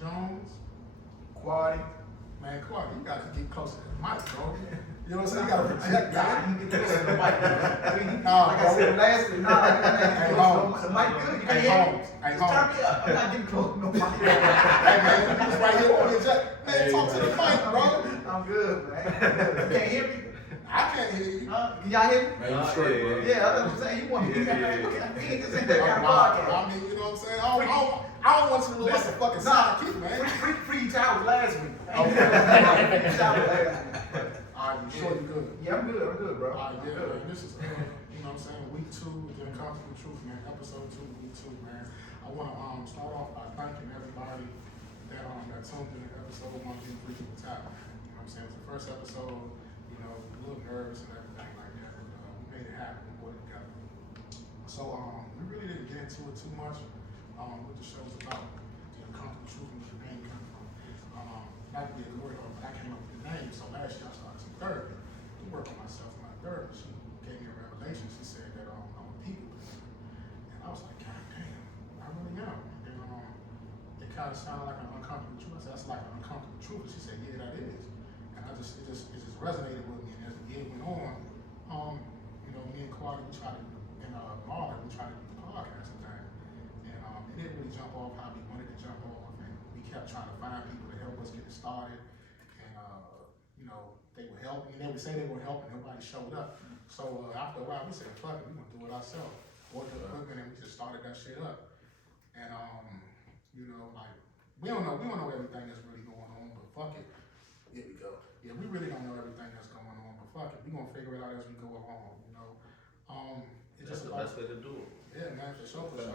Jones. Qaadi. Man, Qaadi, you gotta get closer to the mic, bro. You know what I'm saying? You gotta project that. You can get closer to the mic, bro. Nah, Like bro. I said last week, Hey, Holmes. the mic good. You Hey, can't hear me. Holmes. Hey, Just turn Holmes. me up. I'm not getting close to no mic. Hey, man, you just right here on your jack. Man, talk to the mic, bro. I'm good, man. You can't hear me? I can't hear you. Can y'all hear me? Man, you straight, bro. Yeah, that's what I'm saying. You want me to get that? We ain't just in that kind of I podcast. mean, you know what I'm saying? I don't want you to look like a fucking sidekick, man. Free towels last week. Okay. Free towels last week. All right, you sure you good? Yeah, I'm good, bro. All right, I'm yeah, good. man. This is, you know what I'm saying, week 2 of the Uncomfortable Truth, man. Episode 2, week 2, man. I want to start off by thanking everybody that tuned in to episode 1 being free from attack. You know what I'm saying? It was the first episode, you know, a little nervous and everything like that, but we made it happen. We put it together. So we really didn't get into it too much. What the show's about, the Uncomfortable Truth and where the name came from. Not to be a glory hole, but I came up with the name. So last year I started some therapy. To work on myself in my therapy. She gave me a revelation. She said that I'm a people pleaser. And I was like, God damn, I really am. And it kind of sounded like an uncomfortable truth. I said, that's like an uncomfortable truth. And she said, yeah, that is. And it just resonated with me. And as the year went on, you know, me and Qaadi, we tried to, and Marlon, we tried to do the podcast thing. And it didn't really jump off how we wanted to jump off. And we kept trying to find people to help us get it started. And, you know, they were helping. They would say they were helping. Nobody showed up. So after a while, we said, fuck it, we're going to do it ourselves. Bought the equipment and we just started that shit up. And, you know, like, we don't know everything that's really going on, but fuck it. Here we go. Yeah, we really don't know everything that's going on, but fuck it. We're going to figure it out as we go along, you know. That's the best way to do it. Yeah, man, for sure. Yeah.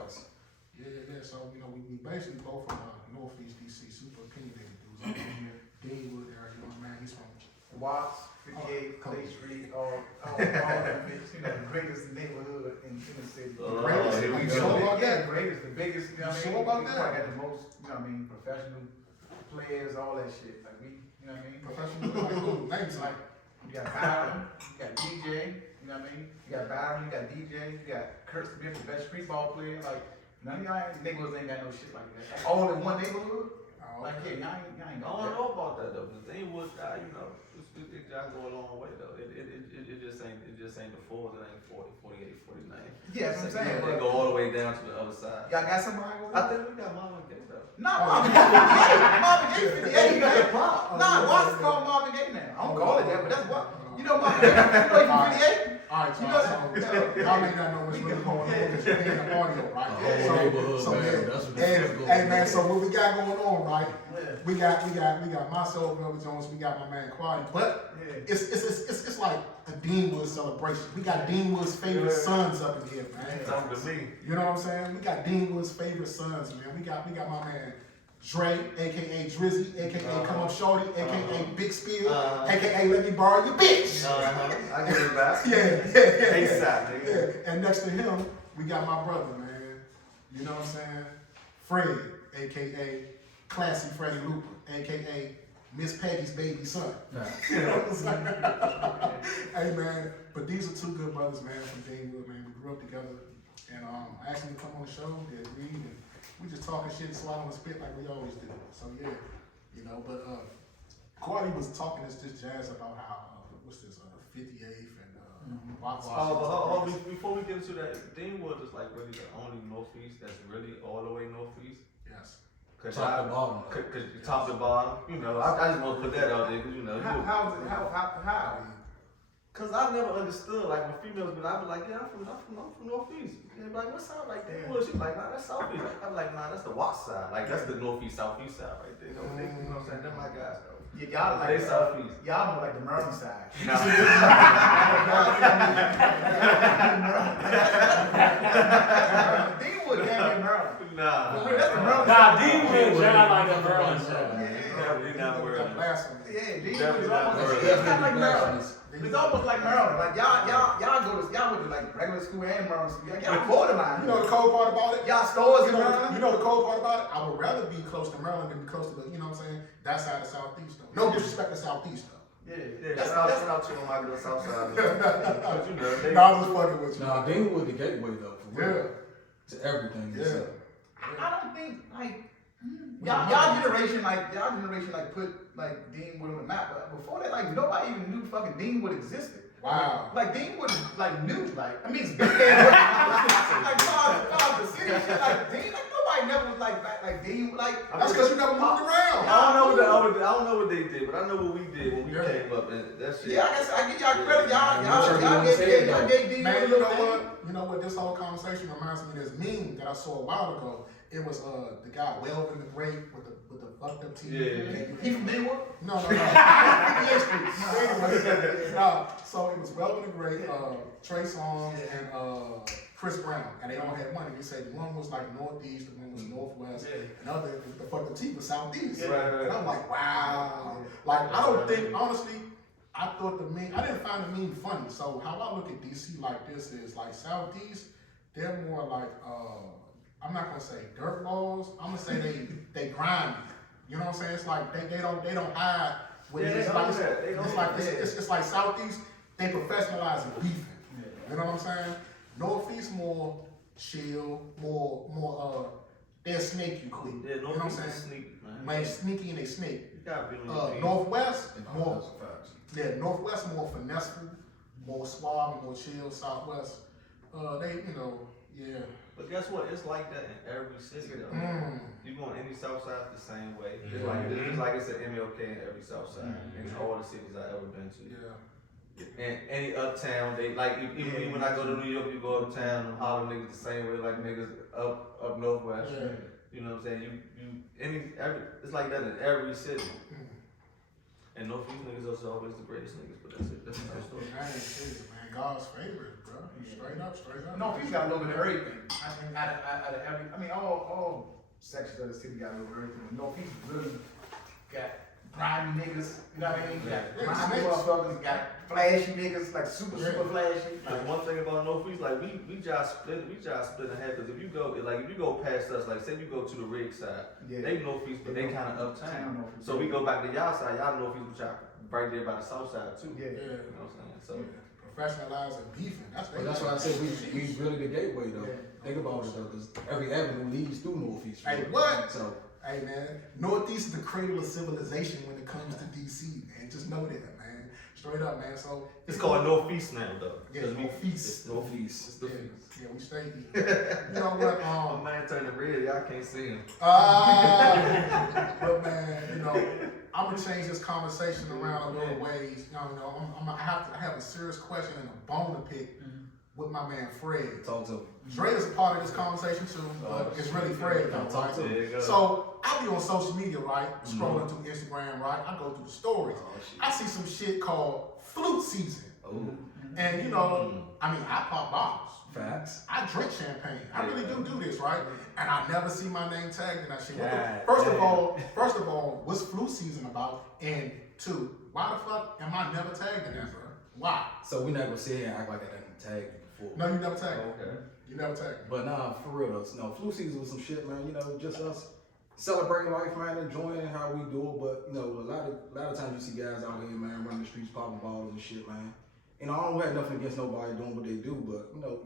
So, you know, we basically both from Northeast DC, super opinionated dudes. I'm from here, Deanwood area, you know, man, he's from Watts, 58, Clay Street, all that mix, you know, the greatest neighborhood in the city. The greatest. Here we You go. sure about Yeah, that? the greatest, the biggest, you know what I mean? Sure about We that? probably got the most, you know what I mean, professional players, all that shit. Like we, you know what I mean? Professional, like who? Names like. You got Byron, you got DJ, you know what I mean? You got Byron, you got DJ, you got Kurt Smith, the best street ball player. Like, none of y'all neighborhoods ain't got no shit like that. All in one neighborhood? Like, yeah, y'all ain't I got don't that. know about that though. The thing was, you know, it gotta go a long way though. It just ain't the 4s. It ain't 40, 48, 49. Yeah, that's what I'm saying. They go all the way down to the other side. Y'all got somebody over I there? think we got Mama Gay though. No, Marvin Gaye 58, man. Nah, Watts called Marvin Gaye now. I don't call it that, but that's what. You know Marvin Gaye, you know he's 58? All right, so You know y'all may not know what's really going on because you're in the audio, right? The whole neighborhood, man. Yeah. That's what Hey, man, so what we got going on, right? Yeah. We got myself, Velvet Jones, we got my man Qaadi, but Yeah. it's like a Deanwood celebration. We got Deanwood's favorite sons up in here, man. Something to me. You know what I'm saying? We got Deanwood's favorite sons, man. We got my man Dre, aka Drizzy, aka Come Up Shorty, aka Big Spill, aka Let Me Borrow Your Bitch. I get it back. Yeah. ASAP, nigga. Yeah. And next to him, we got my brother, man. You know what I'm saying? Fred, aka Classy Freddie Looper, aka Miss Peggy's baby son. You know what I'm saying? Hey man, but these are two good brothers, man, from Deanwood, man. We grew up together, and I asked them to come on the show. They agreed, and we just talking shit and swallowing spit like we always do. So yeah, you know. But Qaadi was talking this jazz about how what's this 58th and Watts. Oh, but before we get into that, Deanwood is like really the only Northeast that's really all the way Northeast. Yes. Top to bottom. Cause top to bottom, you know. I just want to put that out there, cause you know. How? Cause I never understood, like when females been, I be like, yeah, I'm from Northeast. And they be like, what side like Deanwood? She be like, nah, that's Southeast. I'm like, nah, that's the Watts side. Like that's the Northeast, Southeast side right there. You know what I'm saying? They're my guys though. Yeah, y'all like They Southeast. Y'all more like the Maryland side. Nah. Deanwood can't be Maryland. Nah. That's the Maryland Nah, side. Deanwood sound like a Maryland side. Definitely not worried. Yeah, Deanwood is Definitely not almost, Maryland. it's kind of like Maryland. It's almost like Maryland. Like y'all went to like regular school and Maryland school. Y'all borderline. You know the cold part about it? Y'all stores in You Maryland. know the cold part about it? I would rather be close to Maryland than be close to the, you know what I'm saying? That side of Southeast though. No disrespect to Southeast though. Yeah, shout out to my little South side. But you know, they, Nah, I'm just fucking with you. Nah, Deanwood the gateway though, for real. Yeah. To everything. Yeah. I don't think like Y'all generation like put like Deanwood on the map, but before that, like nobody even knew fucking Deanwood existed. Wow. Like Deanwood is like new, like I mean it's big. Like the city shit, like Dean, like nobody never was like Deanwood, like That's because you never moved around. I don't know what they did, but I know what we did when we came up, and that shit. Yeah, I guess I give y'all credit, y'all gave Deanwood Man, a you little know thing. what? You know what? This whole conversation reminds me of this meme that I saw a while ago. It was the guy Welvin the Great with the fucked up teeth. Yeah. He from Deanwood? No. No, so it was Welvin the Great, Trey Songz, and Chris Brown, and they all had money. They said one was like northeast, the one was northwest, and the other the fucked up teeth was southeast. Right. And I'm like, wow. Like I don't think honestly. I thought the meme, I didn't find the meme funny. So how I look at DC like this is like Southeast, they're more like I'm not gonna say dirt balls. I'm gonna say they grind. You know what I'm saying? It's like they don't hide with Yeah, it's they like own that. They it's own like that. it's like Southeast, they professionalize in beefing. You know what I'm saying? Northeast more chill, more they'll snake you quick. Yeah, you know what I'm saying? sneaky, man. Man, sneaky and they snake. You gotta be on your feet. Northwest more. Yeah, Northwest more finesseful, more suave, more chill. Southwest, they, you know, yeah. But guess what? It's like that in every city, though. You go on any south side the same way. It's like it's an MLK in every south side. In all the cities I've ever been to. Yeah. And any uptown, they like even when I go to New York, you go uptown and holler niggas the same way like niggas up northwest. Yeah. You know what I'm saying? It's like that in every city. And Northeast niggas also always the greatest niggas, but that's it. That's another story. Man, God's favorite, bro. Straight up. Northeast got a little bit of everything. I think out of every, I mean, all sections of the city got a little bit of everything. But Northeast really got grimy niggas, you know what I mean? Got grimy motherfuckers, got flashy niggas, like super flashy. Like one thing about Northeast, like we just split in half. Because if you go past us, like say you go to the rig side, they Northeast, but they kind of uptown. So we go back to y'all side, y'all Northeast, which y'all right there by the south side too. Yeah. You know what I'm saying? So. Professionalizing beefing. That's why I said we really the gateway though. Think about it though, because every avenue leads through Northeast. Hey, what? So, hey man, Northeast is the cradle of civilization when it comes to DC, man. Just know that, man. Straight up, man. So it's called Northeast now, though. Yeah, Northeast. Northeast. It's the feast. Yeah, we stay here. You know what? My man turning red, y'all can't see him. But man, you know, I'm gonna change this conversation around a little ways. You know, I have a serious question and a bone to pick with my man Fred. talk to him. Dre is a part of this conversation too, but it's really Fred though, Talk to right? him. So I be on social media, right? Scrolling through Instagram, right? I go through the stories. I see some shit called flute season. And you know, I mean, I pop bottles. Facts. I drink champagne. I really do this, right? And I never see my name tagged in that shit. God, First of all, what's flute season about? And two, why the fuck am I never tagged in that, bro? Why? So we're not gonna sit here and act like I didn't tag you before. No, you never tagged me. Okay. You never tagged me. But nah, for real though, no, flu season was some shit, man. You know, just us celebrating life, man, enjoying how we do it. But you know, a lot of times you see guys out here, man, running the streets, popping bottles and shit, man. You know, I don't have nothing against nobody doing what they do, but you know,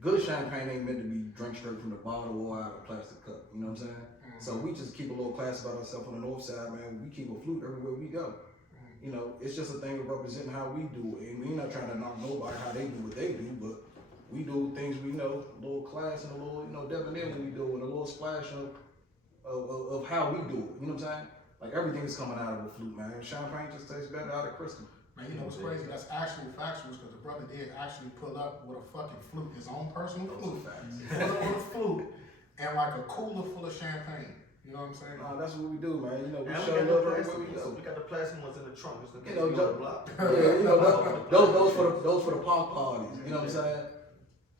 good champagne ain't meant to be drank straight from the bottle or out of a plastic cup. You know what I'm saying? So we just keep a little class about ourselves on the north side, man. We keep a flute everywhere we go. You know, it's just a thing of representing how we do it. And we're not trying to knock nobody how they do what they do, but we do things we know, a little class and a little, you know, debonair when we do it, and a little splash of how we do it. You know what I'm saying? Like everything is coming out of a flute, man. Champagne just tastes better out of crystal. Man, you know what's crazy? That's actual factuals because the brother did actually pull up with a fucking flute, his own personal flute. Pull up with a flute and like a cooler full of champagne. You know what I'm saying? That's what we do, man. You know, we And show we got love the everywhere plastic we go. ones. We got the plastic ones in the trunk just in case You know, we on the block. Yeah, you know, those for the punk parties. You know what I'm saying?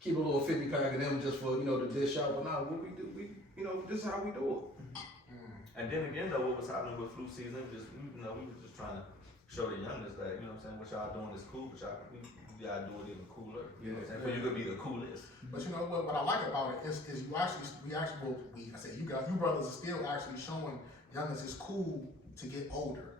Keep a little 50 pack of them just for, you know, the dish out. But now what we do, you know, this is how we do it. And then again, though, what was happening with flu season, we were just trying to show the youngest that, you know what I'm saying, what y'all doing is cool, but we gotta do it even cooler. You know what I'm saying? For you could be the coolest. But you know what I like about it is you brothers are still actually showing youngers it's cool to get older.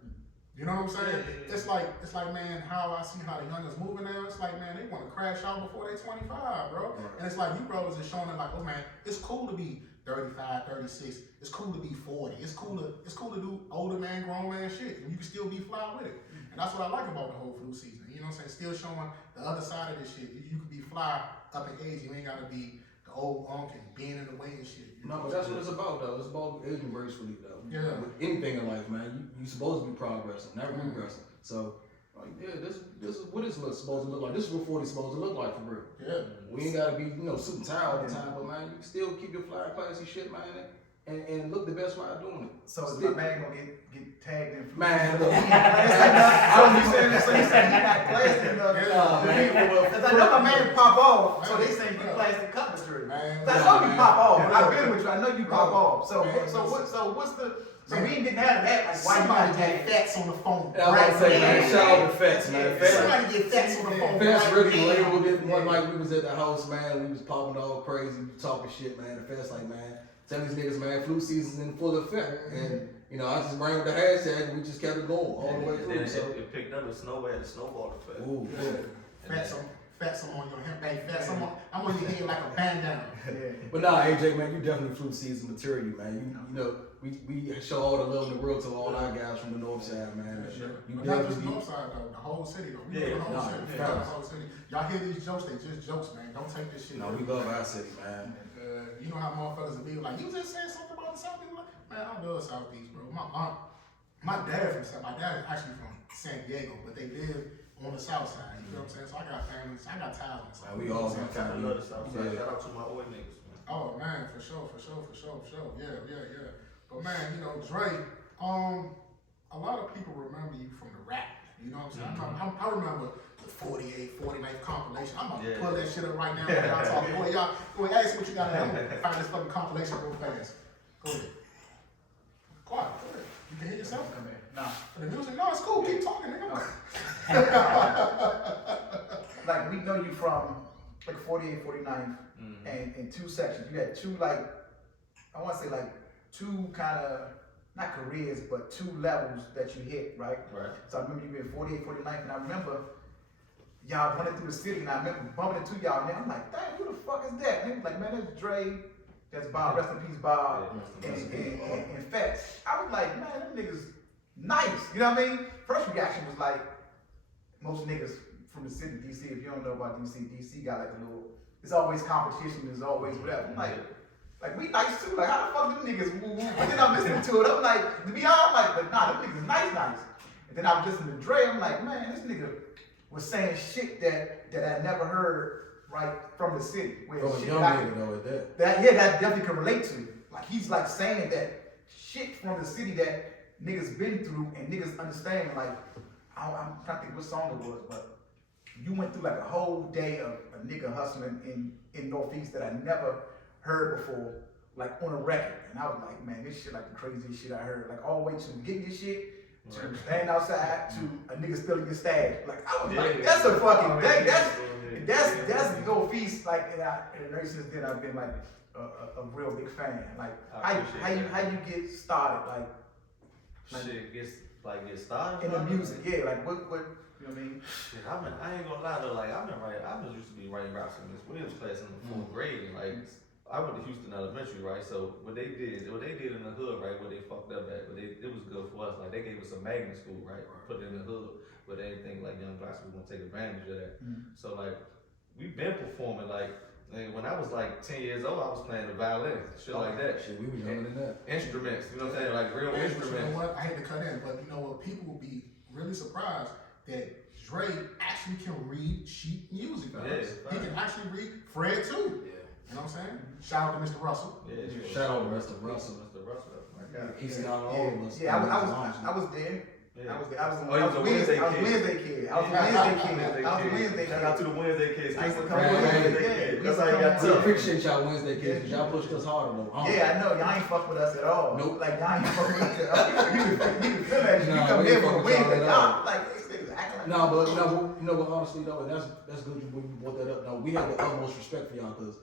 You know what I'm saying? Yeah. It's like, man, how I see how the youngers moving now, it's like, man, they want to crash out before they 25, bro. Right. And it's like you brothers are showing it like, oh man, it's cool to be 35, 36. It's cool to be 40. It's cool to do older man, grown man shit, and you can still be fly with it. And that's what I like about the whole flu season. You know what I'm saying? Still showing the other side of this shit. You can be fly up in age. You ain't gotta be the old unk and being in the way and shit. No, but that's what it's about, though. It's about aging gracefully, though. Yeah. With anything in life, man, you supposed to be progressing, not regressing. So, like, yeah, this is what it's supposed to look like. This is what 40's supposed to look like for real. Yeah. We ain't gotta be, suit and tie all the time, but man, you can still keep your fly classy shit, man, and look the best while doing it. So is my man gonna get tagged in? Man, look. I don't be saying this. So he said he not classy enough. Because I know my man pop off, so they say you plastic cutlery. Man, I know you pop off. I've been with you. I know you pop off. So what's the? So we ain't getting out of that. Like, why somebody you get facts on the phone. I was about to say, man, shout out to Fats, man. Somebody get facts on the phone. Fats really labeled it one like we was at the house, man. We was popping all crazy, talking shit, man. The Fats like, man, tell these niggas, man, flu season's in full effect. And, I just ran with the hashtag and we just kept it going all the way through. So it picked up the snowball effect. Ooh, yeah. Fats on your hip. Hey, Fats, I'm on your head like a bandana. But nah, AJ, man, you definitely flu season material, man. You know, we show all the love in the world to all our guys from the north side, man. You But not just the north side though, the whole city though. We love the whole city. We love the whole city. Y'all hear these jokes? They just jokes, man. Don't take this shit. No, we love our city, man. You know how motherfuckers will be like, you just said something about the South. Man, I love Southeast, bro. My dad is actually from San Diego, but they live on the South side. You know what I'm saying? So I got families. I got ties on the South. We all got I family. love the South Side. Shout out to my old niggas, man. Oh man, for sure. Yeah. But man, Dre, a lot of people remember you from the rap. You know what I'm saying? I remember the 48, 49th compilation. I'm about to pull that shit up right now when y'all talking. Boy, y'all, go ahead, ask what you got to find this fucking compilation real fast. Go ahead. Quiet, go ahead. You can hear yourself? Nah. For the music? No, it's cool. Keep talking, nigga. Like, we know you from like 48, 49th, and in two sections. You had two, like, I want to say like two kind of, not careers, but two levels that you hit, right? Right. So I remember you being 48, 49th, and I remember y'all running through the city, and I remember bumping into y'all, and I'm like, dang, who the fuck is that? And they was like, man, that's Dre, that's Bob, rest in peace, Bob, and Fats. I was like, man, them niggas nice, you know what I mean? First reaction was like, most niggas from the city, DC, if you don't know about DC got like a little, it's always competition, there's always whatever. I'm like we nice too, like how the fuck them niggas woo woo? And then I'm listening to it, I'm like, to be honest, I'm like, but nah, them niggas nice. And then I was listening to Dre, I'm like, man, this nigga was saying shit that I never heard, right, from the city. Where From a shit young nigga though at that. that definitely can relate to. Like he's like saying that shit from the city that niggas been through and niggas understand. Like I'm trying to think what song it was, but you went through like a whole day of a nigga hustling in Northeast that I never heard before, like on a record. And I was like, man, this shit like the craziest shit I heard. Like all the way to getting your shit, to standing outside, to a nigga stealing your stash. Like I was like, that's a fucking day. That's Northeast. Like and ever since then I've been like a real big fan. Like how you get started? Like Shit get started in the music, yeah. Like what you know what I mean? Shit, I ain't gonna lie though. Like I used to be writing raps in Miss Williams class in the fourth grade. And, like I went to Houston Elementary, right? So what they did in the hood, right? Where they fucked up at, but it was good for us. Like they gave us a magnet school, right? Put it in the hood, but they didn't think like young blacks was gonna take advantage of that. So like we been performing like. When I was like 10 years old, I was playing the violin, shit like that. Shit, we was younger than that. Instruments, you know what I'm saying? Like real instruments. You know what? I hate to cut in, but you know what? People will be really surprised that Dre actually can read sheet music. He can actually read Fred too. Yeah. You know what I'm saying? Shout out to Mr. Russell. Yeah, Shout out to Mr. Russell. Mr. Russell. My God. He's got all of us. Yeah, I was there. Yeah. I was a Wednesday kid. I was a Wednesday kid. Shout out to the Wednesday kids. I used to Keep come it on Wednesday Wednesday. kids. That's how you got We tough. appreciate y'all Wednesday kids, because y'all pushed us harder though. Yeah, I know. Y'all ain't fuck with us at all. Nope. Like, y'all ain't fuck with us at all. You can feel that shit. You Nah, come we in ain't for fuck a with y'all Wednesday. at all. Y'all like, these niggas acting like No, but you know what, honestly though, and that's good when you brought that up. No, we had the utmost respect for y'all because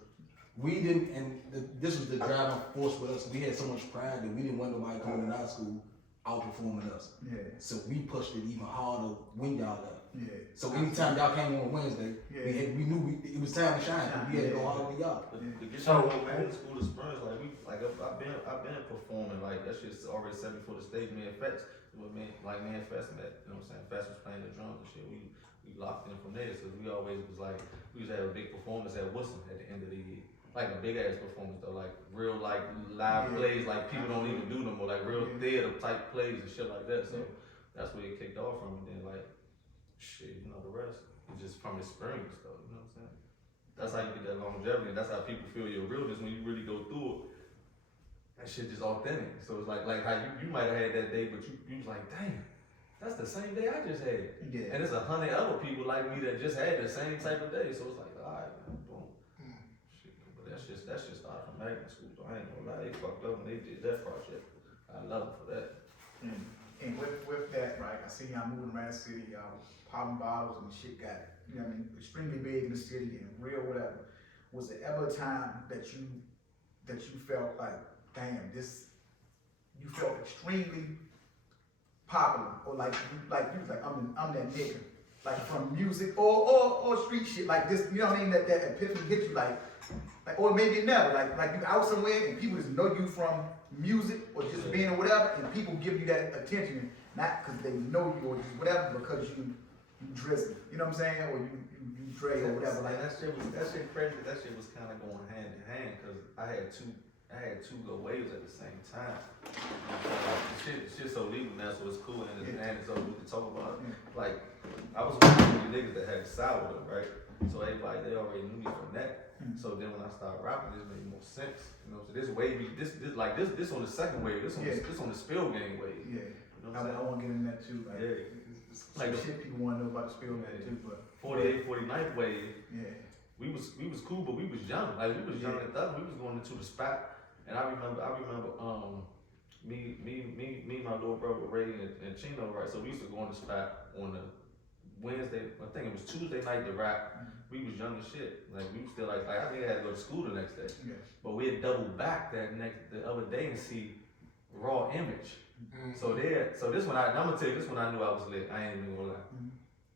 we didn't, and this was the driving force with us. We had so much pride that we didn't want nobody coming in our school outperforming us. Yeah. So we pushed it even harder when y'all left. Yeah. So anytime y'all came on Wednesday, we knew it was time to shine. We had to go harder than y'all. To get so man, school of Spillage, I've been performing like that shit's already set before the stage. Me and Fest, me and Fest met. You know what I'm saying? Fest was playing the drums and shit. We locked in from there. So we always was like we used to have a big performance at Wilson at the end of the year. Like a big ass performance though, like real like live plays, like people don't even do no more, like real theater type plays and shit like that. So that's where it kicked off from. And then like shit, you know the rest. It's just from experience though, you know what I'm saying? That's how you get that longevity, and that's how people feel your realness when you really go through it. That shit just authentic. So it's like how you might have had that day, but you was like, damn, that's the same day I just had. Yeah. And there's 100 other people like me that just had the same type of day. So it's like, alright, man, boom. Shit. But that's just started from magnet school. So I ain't gonna lie, they fucked up when they did that project. I love them for that. And with that, right, I see y'all moving around the city, y'all popping bottles and shit got, you know what I mean, extremely big in the city and real whatever. Was there ever a time that you felt like, damn, you felt extremely popular, or like you was like, I'm that nigga, like from music or street shit like this, you know what I mean? That epiphany hit you like, or maybe never, like you out somewhere and people just know you from music or just being or whatever, and people give you that attention, not because they know you or just whatever, because you Drizzy, you know what I'm saying, or you Dre or whatever. Like that shit crazy. That shit was kind of going hand in hand because I had two good waves at the same time. Like, shit's so legal now, so it's cool and it's so we can talk about it. Like I was one of the niggas that had a sour though, right? So everybody they already knew me from that. So then when I started rapping, this made more sense. You know, so this wavy, this on the second wave, this on the Spill Game wave. Yeah. You know what I want to get in that too. Like the shit people want to know about the Spill Game too, but 48, 49th wave. Yeah. We was cool, but we was young. Like we was young at that. We was going into the spot, and I remember me, my little brother Ray and Chino, right? So we used to go on the spot on the Wednesday. I think it was Tuesday night to rap. We was young as shit. Like we was still like I think I had to go to school the next day. Yeah. But we had doubled back the other day and see Raw Image. So this one I'm gonna tell you, this one I knew I was lit. I ain't even gonna lie.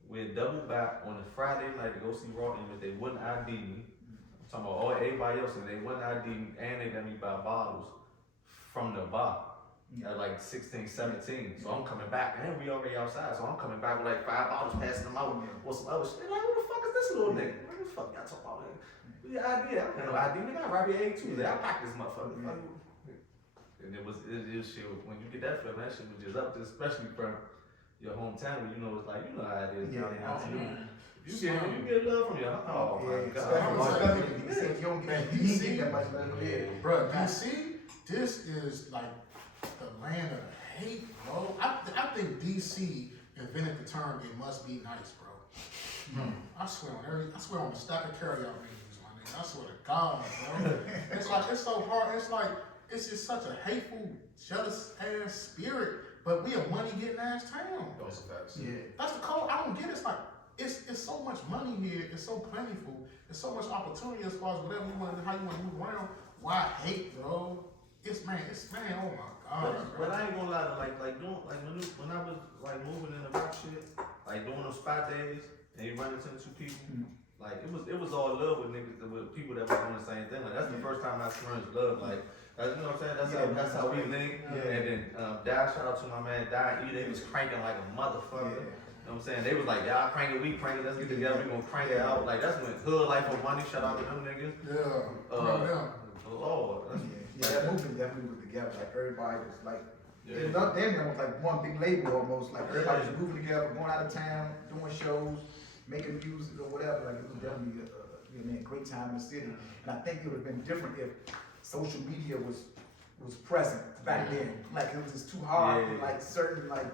We had doubled back on a Friday night to go see Raw Image. They wouldn't ID me. I'm talking about everybody else, and they wouldn't ID me, and they let me buy bottles from the bar at like 16, 17. So I'm coming back, and we already outside. So I'm coming back with like 5 bottles, passing them out or some other shit. Like, who the fuck is this little nigga? What the fuck y'all talking about? We ID. I don't know ID. Nigga, I robbed your Tuesday. I packed this motherfucker. And it was shit. When you get that feeling, that shit was just up to, especially from your hometown, where you know it's like, you know how it is. You get love from your my God. You don't get that much love. Bro, DC, this is like the land of hate, bro. I think DC invented the term "it must be nice," bro. I swear on the stack of carryout menus, my nigga. I swear to God, bro. It's so hard. It's just such a hateful, jealous ass spirit. But we a money getting ass town. Those are facts. Yeah. That's the code. I don't get it. It's like it's so much money here. It's so plentiful. There's so much opportunity as far as whatever you want, how you want to move around. Why hate, bro? It's man. Oh my God. But I ain't gonna lie. When I was like moving in the rap shit, like doing those spot days, and you run into two people. Like it was all love with niggas, with people that were doing the same thing. Like that's the first time I experienced love. Like you know what I'm saying? That's how we link. And then shout out to my man Diane. They was cranking like a motherfucker. You know what I'm saying? They was like, y'all crank it, we crank it, let's get together, we gonna crank it out. Like that's when Hood Life of Money, shout out to them niggas. Lord. That movement was together. Like everybody was like, it was damn almost like one big label almost. Like everybody was moving together, going out of town, doing shows, making music or whatever. Like it was definitely a great time in the city. And I think it would have been different if social media was present back then. Like it was just too hard. Like certain like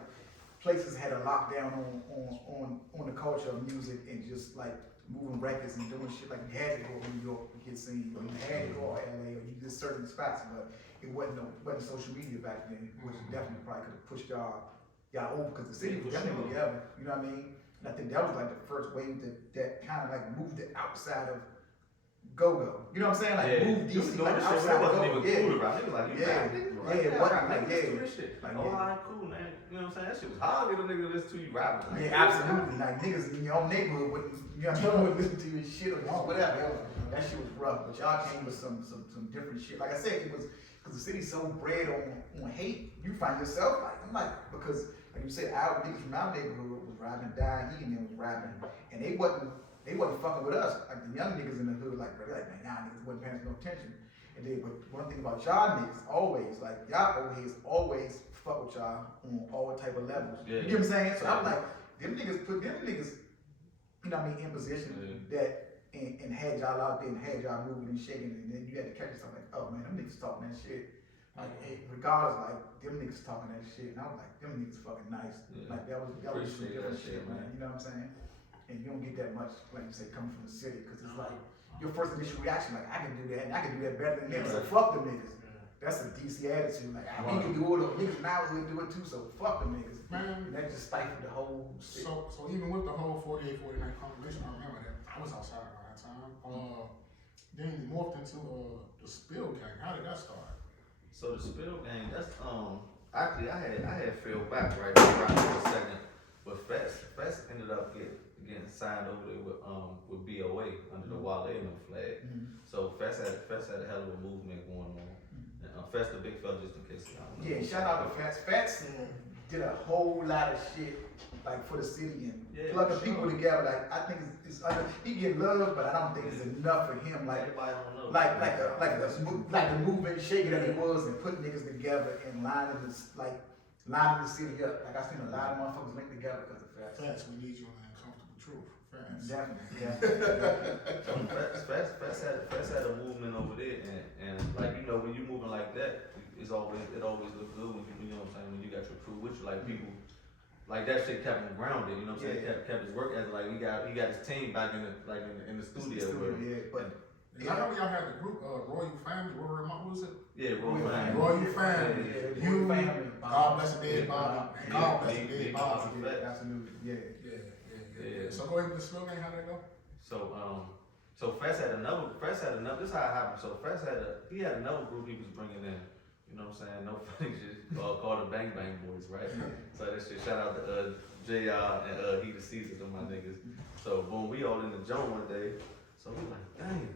places had a lockdown on the culture of music and just like moving records and doing shit. Like you had to go to New York to get seen, or you had to go to LA, or you did certain spots. But it wasn't social media back then, which definitely probably could have pushed y'all over because the city was definitely together. You know what I mean? And I think that was like the first wave that kind of like moved it outside of go. You know what I'm saying? Like move DC like this shit outside the wasn't go. even cool around. Niggas like, you Yeah. rap, nigga? Yeah, it wasn't like, niggas yeah. do this shit. Like, Oh, yeah. alright, cool, man. You know what I'm saying? That shit was hard. Get a nigga to listen to you rapping. Like, Yeah, absolutely. Like niggas in your own neighborhood wouldn't, you know what I'm saying, wouldn't listen to your shit or whatever. That shit was rough. But y'all came with some different shit. Like I said, it was because the city's so bred on hate. You find yourself like I'm like because like you said, our niggas from our neighborhood was rapping, dying, he and them was rapping, and they wasn't fucking with us. Like the young niggas in the hood, like bro, they like man, y'all niggas wasn't paying no attention. And then, but one thing about y'all niggas, always like y'all old heads always fuck with y'all on all type of levels. Yeah. You get what I'm saying? So I'm like, them niggas put them niggas, you know what I mean, in position that and had y'all out there and had y'all moving and shaking, and then you had to catch yourself like, oh man, them niggas talking that shit. Like regardless, like them niggas talking that shit, and I was like, them niggas fucking nice. Yeah. Like that was some Appreciate different that shit, shit, man. You know what I'm saying? And you don't get that much, like you say, coming from the city, because it's like your first initial reaction, like I can do that, and I can do that better than them. So fuck them niggas. That's a DC attitude. Like we can do it, or niggas now will do it too. So fuck them niggas. Man. And that just stifled the whole city. So even with the whole 48, 49 compilation, I remember that I was outside around that time. Then you morphed into the Spill Gang. How did that start? So the Spill Gang, that's actually I had Phil back right for a second, but Fest ended up getting signed over there with BOA under the Wale flag. So Fest had a hell of a movement going on. And Fest the big fella, just in case y'all don't know. Yeah, shout out to Fats. Fats did a whole lot of shit like for the city and plugging people together. Like I think it's he get love, but I don't think it's enough for him. Like everybody don't know. like the movement shaking that he was and putting niggas together and lining the city up. Like I seen a lot of motherfuckers linked together because of Fats. Facts, we need you in the uncomfortable truth. Facts. Definitely. Fest had a movement over there, and like you know when you moving like that, it always looks good when you know what I'm saying, when you got your crew with you, like people. Like that shit kept him grounded, you know what I'm saying? Kept his work as like he got his team back in the studio. But I remember y'all had the group Royal Family. What was it? Yeah, Royal Family. Royal Family. You, Family. God bless the dead Bobby. And God bless the dead Bobby. Absolutely, Yeah. So go ahead with the Spill Gang. How did that go? So Fest had another. This is how it happened. So Fest had another group he was bringing in. You know what I'm saying? No funny shit. Called the Bang Bang Boys, right? So that shit. Shout out to JR and He the Caesar, to my niggas. So boom, we all in the joint one day. So we like, dang.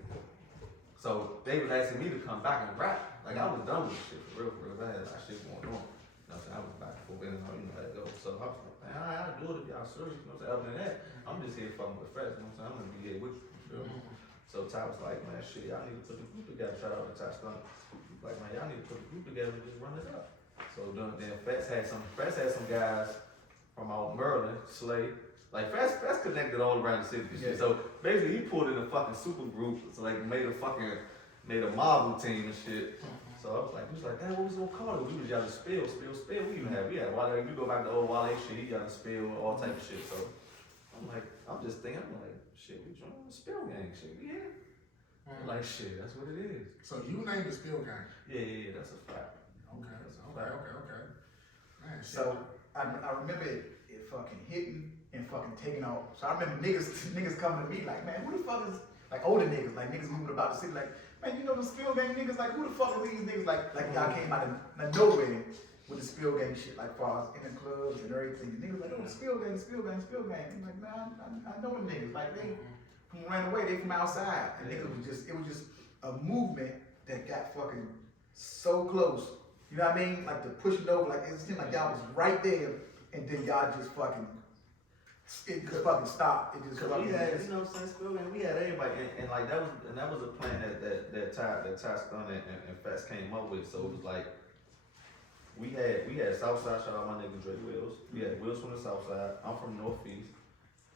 So they was asking me to come back and rap. Like I was done with this shit for real. I had that shit going on. You know what I'm saying? I was back and forth, you know how that goes. So I was like, man, I'll do it if y'all serious. You know what I'm saying? Other than that, I'm just here fucking with friends. You know what I'm saying? I'm gonna be here with you. You feel me? So Ty was like, man, shit, y'all need to put the group together. Shout out to Ty Stunt. Like, man, y'all need to put the group together and just run it up. So then Fest had some guys from out Maryland, Slay. Like Fest connected all around the city and shit. So basically he pulled in a fucking super group, so like made a Marvel team and shit. So I was like, damn, what was we gonna call it? We was yelling Spill. We had Wale, you go back to old Wale shit, he yelling Spill, all type of shit. So I'm just thinking, shit, we joining the Spill Gang shit, yeah. Like shit, that's what it is. So you named the Spill Gang. Yeah, that's a fact. Okay. Man, so I remember it fucking hitting and fucking taking off. So I remember niggas coming to me like, man, who the fuck is like older niggas, like niggas moving about the city, like, man, you know the Spill Gang niggas, like who the fuck are these niggas? Like y'all came out of nowhere with the Spill Gang shit, like far as in the clubs and everything. The niggas like, oh, Spill Gang. I'm like, man, I know them niggas. Like they ran away, they from outside. And niggas it was just a movement that got fucking so close. You know what I mean? Like to push it over, like it seemed like y'all was right there, and then y'all just fucking stopped. It just fucking. We had, you know what I'm saying, Spill Gang, we had everybody, and like that was a plan that Ty Stunt and Fest came up with. So it was like we had Southside, shout out my nigga Dre Wills. We had Wills from the Southside. I'm from Northeast.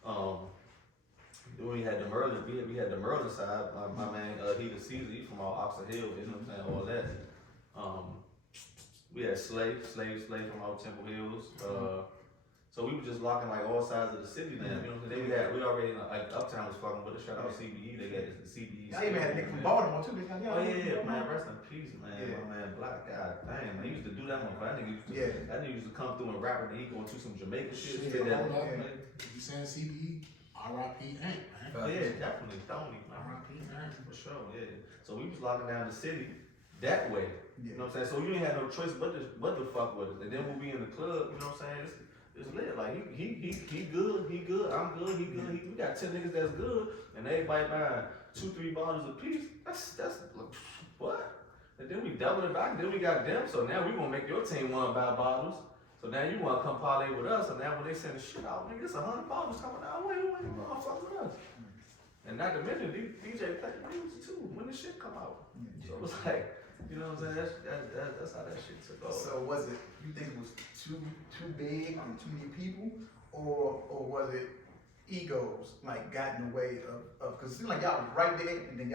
Then we had the Merlin. We had the Merlin side. My man, He the Caesar, he from all Oxford Hill. You know what I'm saying? All that. We had Slave from out Temple Hills. So we were just locking like all sides of the city now. You know what I'm saying? We already like Uptown was fucking with us. Shout out CBE. They got the CBE. I even had a nigga from Baltimore too. Oh yeah, man. Rest in peace, man. My man Black. God damn, man. He used to do that one. That nigga used to come through and rap, and he going to some Jamaican shit. Hold up, man. You saying CBE? R.I.P. Ant, man. Oh yeah, definitely, Tony, man. R.I.P. Ant. For sure, yeah. So we was locking down the city that way. You know what I'm saying? So you ain't had no choice but to fuck with us. And then when we in the club, you know what I'm saying? It's lit. Like he good, I'm good, he good. We got 10 niggas that's good, and everybody buying 2-3 bottles a piece. That's what? And then we double it back. Then we got them. So now we gonna make your team wanna buy bottles. So now you wanna come parlay with us. So now when they send the shit out, nigga, it's 100 bottles coming our way. You wanna fuck with us? And not to mention, DJ play the music too when the shit come out. So it was like, you know what I'm saying? That's how that shit took off. So was it, you think it was too big, too many people, or was it egos like got in the way of, cause it seemed like y'all was right there and then